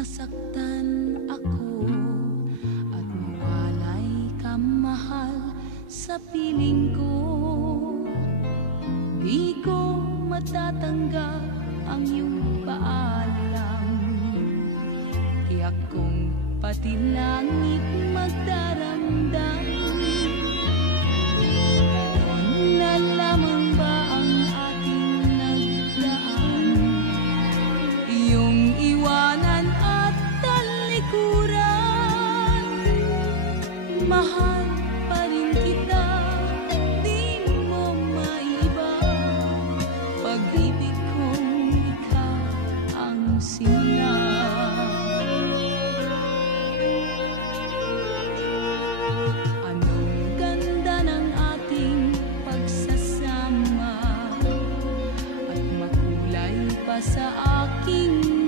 masaktan ako at mawalay ka mahal sa piling ko. Di ko matatanggap ang iyong paalam, tiyak kong pati langit magdaramdam. Noon na lamang ba ang ating nagdaan, iyong iwanan at talikuran? Mahal pa rin kita, di mo maiba, pag-ibig kong ikaw ang simula. Anong ganda ng ating pagsasama at makulay pa sa aking